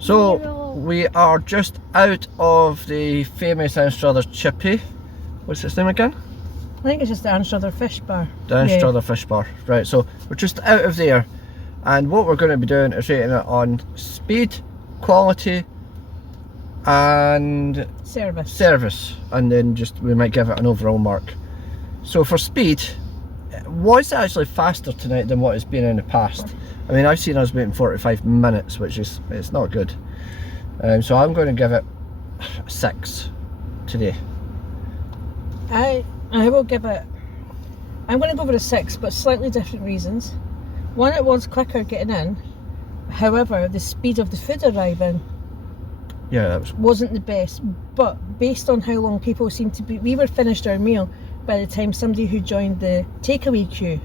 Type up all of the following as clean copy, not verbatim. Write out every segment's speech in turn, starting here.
So we are just out of the famous Anstruther chippy. What's its name again? I think it's just the Anstruther fish bar. The Anstruther fish bar. Right, so we're just out of there, and what we're going to be doing is rating it on speed, quality and service, and then we might give it an overall mark. So for speed, it was actually faster tonight than what it's been in the past. I mean, I've seen us waiting 45 minutes, which is, it's not good. So I'm going to give it a 6 today. I will give it, I'm going to go for a 6, but slightly different reasons. One, it was quicker getting in. However, the speed of the food arriving wasn't the best. But based on how long people seemed to be, we were finished our meal by the time somebody who joined the takeaway queue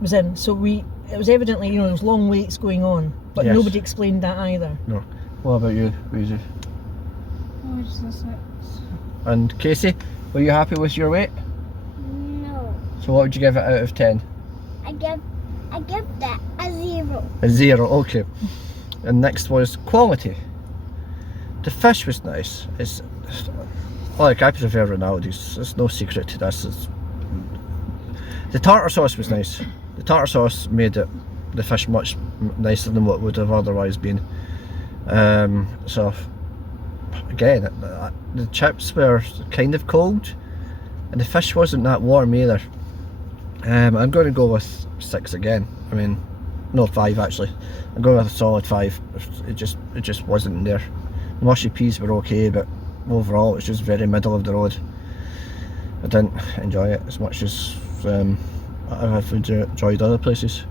was in. So it was evidently, you know, there was long waits going on, but nobody explained that either. No. What about you, Weezy? Oh, it's a 6. And Casey, were you happy with your wait? No. So what would you give it out of 10? I give that a 0. A 0, okay. And next was quality. The fish was nice. It's like, I prefer Rinaldi's. There's no secret to this. The tartar sauce was nice. The tartar sauce made the fish much nicer than what would have otherwise been. So again, the chips were kind of cold, and the fish wasn't that warm either. I'm going to go with 6 again. I mean, no, 5 actually. I'm going with a solid 5. It just wasn't there. The mushy peas were okay, but overall it's just very middle of the road. I didn't enjoy it as much as I've enjoyed other places,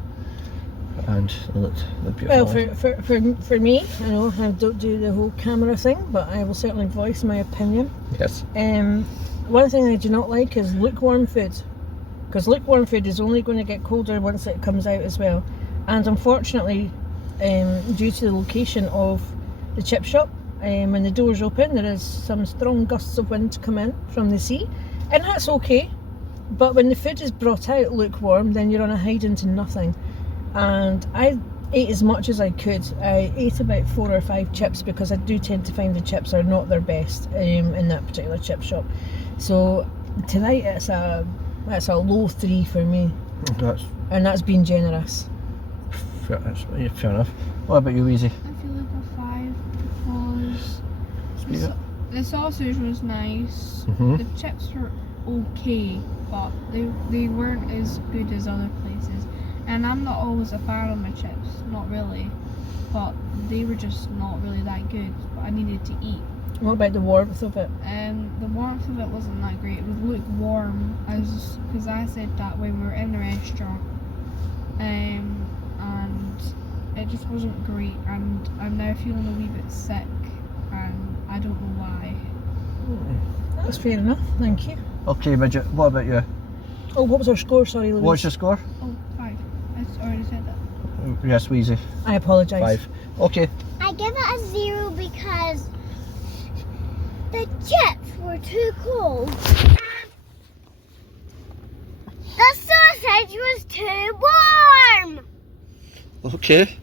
and it looked beautiful. Well, for me, I know I don't do the whole camera thing, but I will certainly voice my opinion. Yes. One thing I do not like is lukewarm food, because lukewarm food is only going to get colder once it comes out as well. And unfortunately, due to the location of the chip shop, when the doors open, there is some strong gusts of wind come in from the sea, and that's okay. But when the food is brought out lukewarm, then you're on a hide into nothing. And I ate as much as I could. I ate about 4 or 5 chips, because I do tend to find the chips are not their best in that particular chip shop. So tonight it's a low 3 for me. And that's being generous. Fair enough. What about you, Weezy? I feel like a 5 because the sausage was nice. The chips were okay, but they weren't as good as other places. And I'm not always a fan of my chips, not really. But they were just not really that good. But I needed to eat. What about the warmth of it? The warmth of it wasn't that great. It was lukewarm, because I said that when we were in the restaurant. And it just wasn't great, and I'm now feeling a wee bit sick, and I don't know why. That's fair enough, thank you. Okay, Midget, what about you? Oh, what was our score? Sorry, Louise. What's your score? Oh, 5. I already said that. Yes, Weezy. I apologise. 5. Okay. I give it a 0 because the chips were too cold. The sausage was too warm. Okay.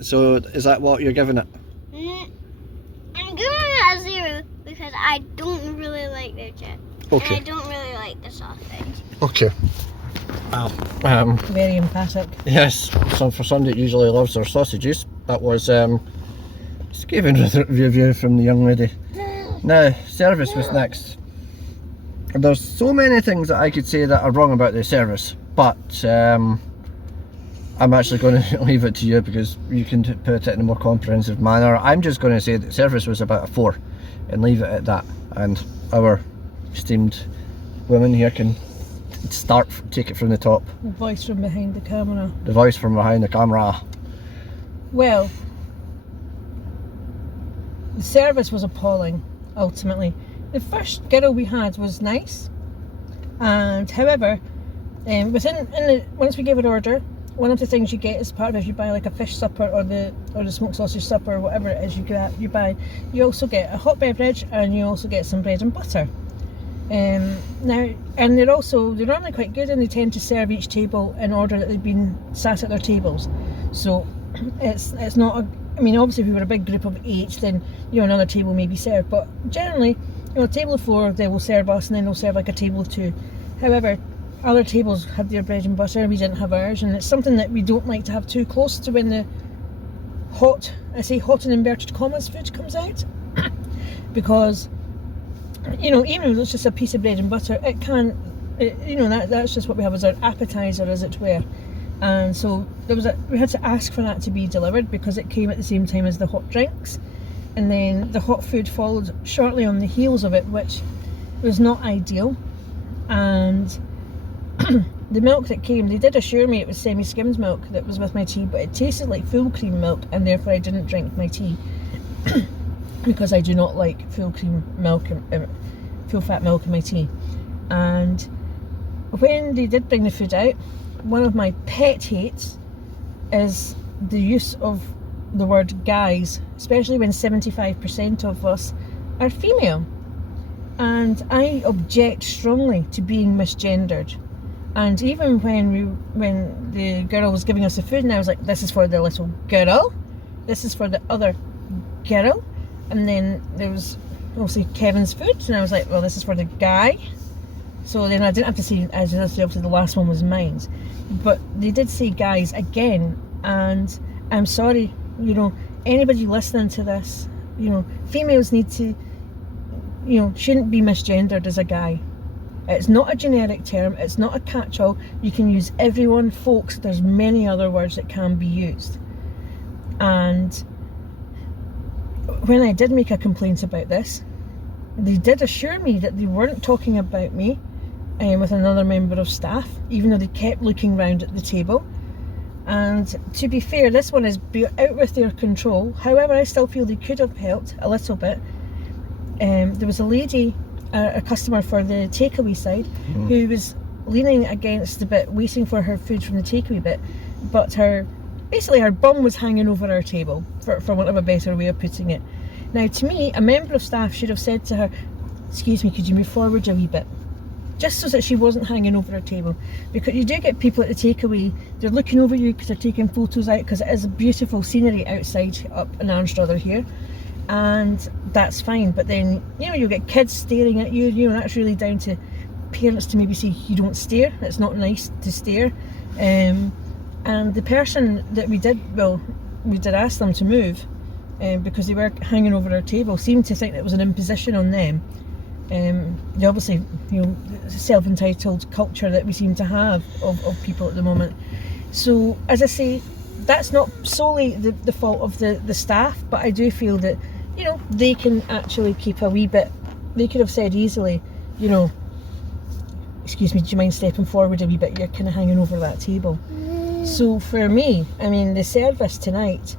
So is that what you're giving it? I'm giving it a 0 because I don't really like the chips. Okay. And I don't really like the sausage. Okay. Wow. Very emphatic. Yes. So for somebody that usually loves their sausages, that was scathing review from the young lady. Now, service was next. There's so many things that I could say that are wrong about the service, but I'm actually going to leave it to you, because you can put it in a more comprehensive manner. I'm just going to say that service was about a 4 and leave it at that, and our esteemed woman here can take it from the top. The voice from behind the camera. The voice from behind the camera. Well, the service was appalling, ultimately. The first girl we had was nice, and however, once we gave an order, one of the things you get as part of it, if you buy like a fish supper or the smoked sausage supper or whatever it is you buy, you also get a hot beverage, and you also get some bread and butter. Now, and they're normally quite good, and they tend to serve each table in order that they've been sat at their tables. So it's not I mean, obviously, if we were a big group of 8, then another table may be served. But generally, a table of 4, they will serve us, and then they'll serve like a table of 2. However, other tables had their bread and butter, we didn't have ours, and it's something that we don't like to have too close to when the hot, I say hot in inverted commas, food comes out. Because, even if it's just a piece of bread and butter, it can, that's just what we have as our appetizer, as it were. And so we had to ask for that to be delivered because it came at the same time as the hot drinks, and then the hot food followed shortly on the heels of it, which was not ideal. And the milk that came, they did assure me it was semi-skimmed milk that was with my tea, but it tasted like full cream milk, and therefore I didn't drink my tea because I do not like full cream milk, full fat milk in my tea. And when they did bring the food out, one of my pet hates is the use of the word guys, especially when 75% of us are female. And I object strongly to being misgendered. And even when the girl was giving us the food, and I was like, this is for the little girl, this is for the other girl. And then there was obviously Kevin's food, and I was like, well, this is for the guy. So then I didn't have to say, obviously the last one was mine. But they did say guys again, and I'm sorry, anybody listening to this, females need to, shouldn't be misgendered as a guy. It's not a generic term, it's not a catch-all. You can use everyone, folks. There's many other words that can be used. And when I did make a complaint about this, they did assure me that they weren't talking about me with another member of staff, even though they kept looking round at the table. And to be fair, this one is out with their control. However, I still feel they could have helped a little bit. There was a lady, a customer for the takeaway side, who was leaning against the bit, waiting for her food from the takeaway bit, but her bum was hanging over our table, for want of a better way of putting it. Now, to me, a member of staff should have said to her, excuse me, could you move forward a wee bit? Just so that she wasn't hanging over her table. Because you do get people at the takeaway, they're looking over you because they're taking photos out, because it is a beautiful scenery outside up in Anstruther here. And that's fine, but then you'll get kids staring at you. That's really down to parents to maybe say you don't stare. It's not nice to stare. And the person that we did ask them to move because they were hanging over our table, seemed to think it was an imposition on them. They obviously, self-entitled culture that we seem to have of people at the moment. So as I say, that's not solely the fault of the staff, but I do feel that they can actually keep a wee bit. They could have said easily, excuse me, do you mind stepping forward a wee bit, you're kind of hanging over that table. So for me, I mean, the service tonight,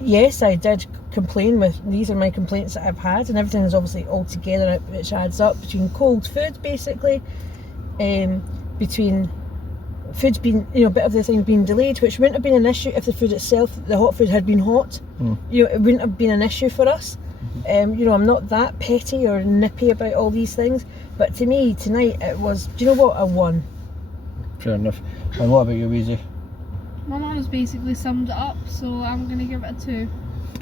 yes, I did complain these are my complaints that I've had, and everything is obviously all together, which adds up between cold food basically, between food being, a bit of the thing being delayed, which wouldn't have been an issue if the food itself, the hot food, had been hot. It wouldn't have been an issue for us. I'm not that petty or nippy about all these things, but to me tonight it was, do you know what, a 1. Fair enough. And what about you, Weezy? My mum's basically summed it up, so I'm going to give it a 2.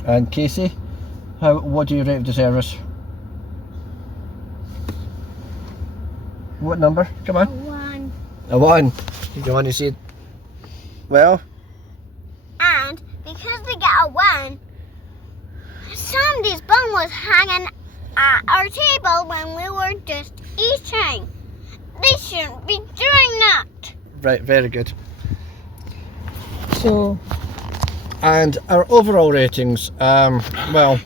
And Casey, what do you rate the service? What number? Come on. 1. A 1. You want to see? Well. And because we got a 1, somebody's bum was hanging at our table when we were just eating. They shouldn't be doing that. Right, very good. So, and our overall ratings, well,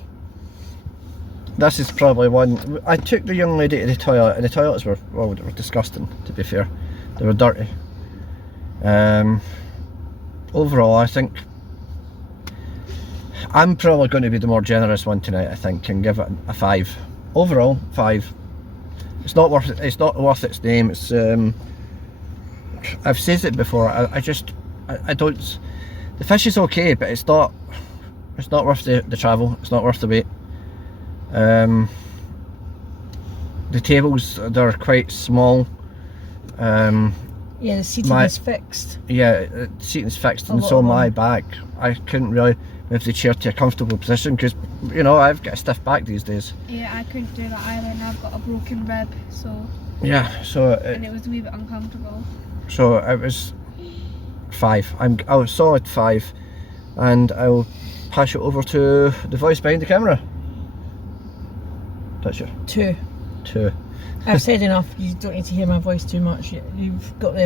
this is probably one. I took the young lady to the toilet, and the toilets were disgusting, to be fair. They were dirty. Overall, I think I'm probably going to be the more generous one tonight, I think, and give it a 5. Overall, 5. It's not worth it. It's not worth its name. It's I've said it before. I don't. The fish is okay, but it's not worth the travel. It's not worth the wait. The tables, they're quite small. Yeah, the seating My- is fixed. Yeah, the seating's fixed, A and lot so of my them. back. I couldn't really move the chair to a comfortable position because, you know, I've got a stiff back these days. Yeah, I couldn't do that either, and I've got a broken rib, so Yeah, so and it was a wee bit uncomfortable. so it was 5. I was solid 5, and I'll pass it over to the voice behind the camera. That's your 2. 2. I've said enough. You don't need to hear my voice too much. You've got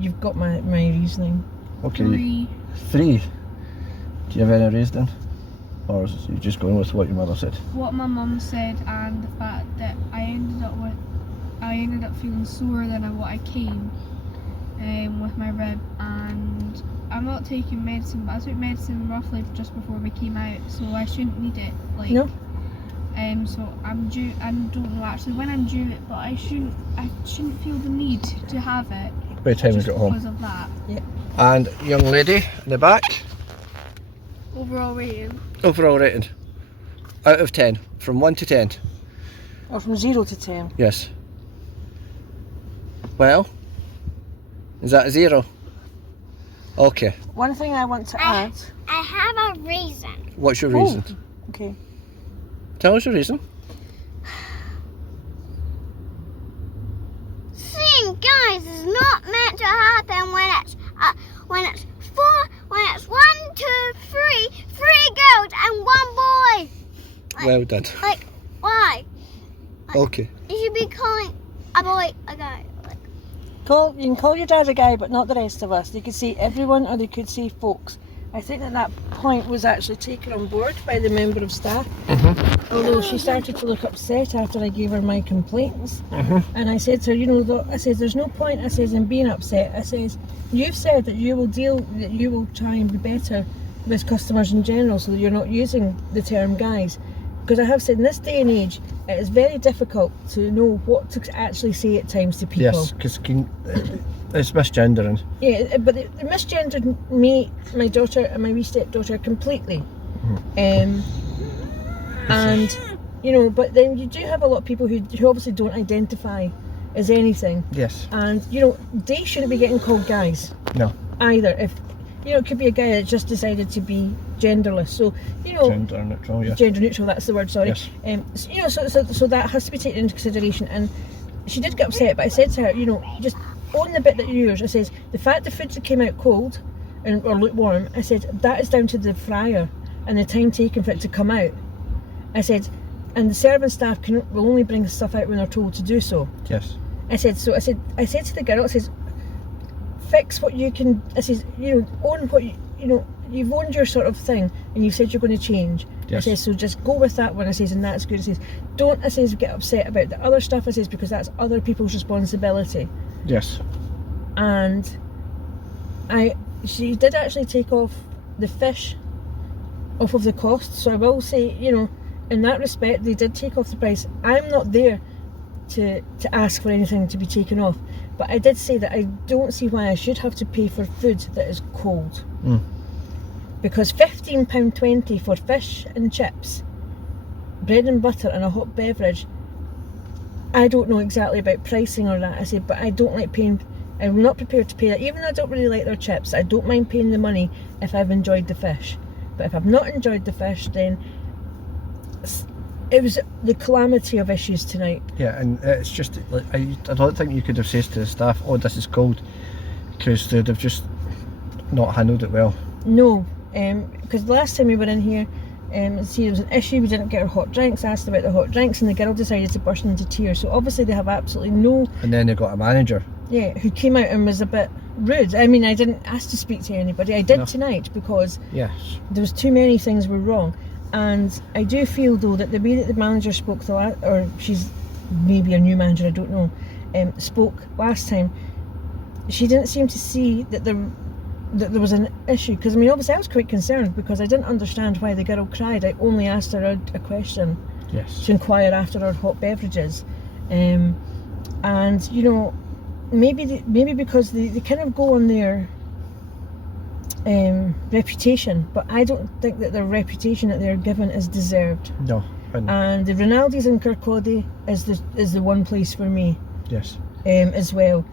you've got my reasoning. Okay. 3. 3. Do you have any reason? Or is you just going with what your mother said? What my mum said, and the fact that I ended up feeling sore than what I came with my rib, and I'm not taking medicine, but I took medicine roughly just before we came out, so I shouldn't need it. Like, No. So I'm due. I don't know actually when I'm due it, but I shouldn't feel the need to have it By the time we just get home. because of that. And young lady in the back, Overall rating. overall rating. Out of 10. From 1 to 10. Or from 0 to 10. Yes. Well, is that a 0? Okay. One thing I want to add. I have a reason. What's your reason? Okay. Tell us your reason. Seeing guys is not meant to happen when it's 1, 2, 3, 3 girls and 1 boy. Well done. Like, why? Okay. You should be calling a boy a guy. Like, You can call your dad a guy, but not the rest of us. They could say everyone, or they could say folks. I think that point was actually taken on board by the member of staff. Although she started to look upset after I gave her my complaints. And I said to her, you know, I said, there's no point, I says, in being upset. I says, you've said that you will try and be better with customers in general, so that you're not using the term guys. Because I have said in this day and age, it is very difficult to know what to actually say at times to people. Yes, because it's misgendering. Yeah, but it misgendered me, my daughter, and my wee stepdaughter completely. And you know, but then you do have a lot of people who obviously don't identify as anything. Yes. And you know, they shouldn't be getting called guys. No. Either. If you know, it could be a guy that just decided to be genderless. So you know, Gender neutral, yeah. gender neutral. That's the word. Sorry. Yes. So, you know, so that has to be taken into consideration. And she did get upset, but I said to her, you know, just own the bit that you're yours. I says the fact the food came out cold or lukewarm. I said that is down to the fryer and the time taken for it to come out. I said, and the serving staff will only bring stuff out when they're told to do so. Yes. I said to the girl, I says, fix what you can. I says, you know, own what you know. You've owned your sort of thing, and you said you're going to change. Yes. I says, so just go with that one. I says, and that's good. I says, don't. I says, get upset about the other stuff. I says, because that's other people's responsibility. Yes. And she did actually take off the fish off of the cost. So I will say, you know, in that respect, they did take off the price. I'm not there to ask for anything to be taken off, but I did say that I don't see why I should have to pay for food that is cold. Because £15.20 for fish and chips, bread and butter and a hot beverage, I don't know exactly about pricing or that. I said, but I don't like paying. I'm not prepared to pay that. Even though I don't really like their chips, I don't mind paying the money if I've enjoyed the fish. But if I've not enjoyed the fish, then it was the calamity of issues tonight. Yeah, and it's just like I don't think you could have said to the staff, "Oh, this is cold," because they'd have just not handled it well. No, because the last time we were in here, see, there was an issue. We didn't get our hot drinks. Asked about the hot drinks, and the girl decided to burst into tears. So obviously they have absolutely no. And then they got a manager. Yeah, who came out and was a bit rude. I mean, I didn't ask to speak to anybody. I did No. tonight because Yes. there was too many things were wrong. And I do feel though that the way that the manager spoke or she's maybe a new manager, I don't know, spoke last time, she didn't seem to see that there was an issue. Because I mean, obviously I was quite concerned because I didn't understand why the girl cried. I only asked her a question Yes. to inquire after her hot beverages, and you know, maybe because they kind of go on their reputation, but I don't think that the reputation that they're given is deserved. No. And the Rinaldi's in Kirkcaldy is the one place for me Yes. as well.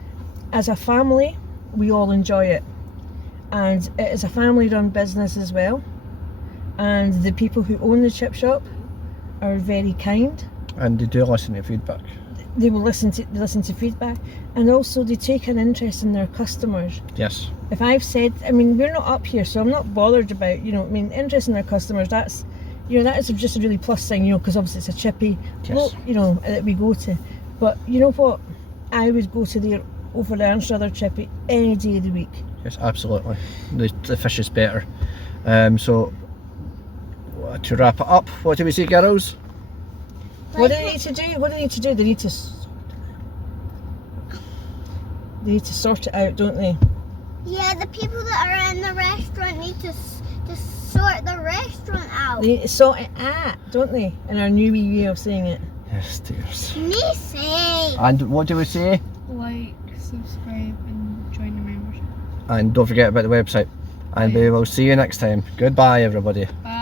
as a family, we all enjoy it. And it is a family-run business as well. And the people who own the chip shop are very kind. And they do listen to feedback. They will listen to feedback, and also they take an interest in their customers. Yes. If I've said, I mean, we're not up here, so I'm not bothered about, interest in their customers. That's, that is just a really plus sign, because obviously it's a chippy, Yes. that we go to. But you know what? I would go to there over the Anstruther chippy any day of the week. Yes, absolutely. The fish is better. So to wrap it up, what do we say, girls? What do they need to do? What do they need to do? They need to sort it out, don't they? Yeah, the people that are in the restaurant need to sort the restaurant out. They need to sort it out, don't they? In our new wee way of saying it. Yes, dears. Missy. And what do we say? Like, subscribe, and join the membership. And don't forget about the website. And we will see you next time. Goodbye, everybody. Bye.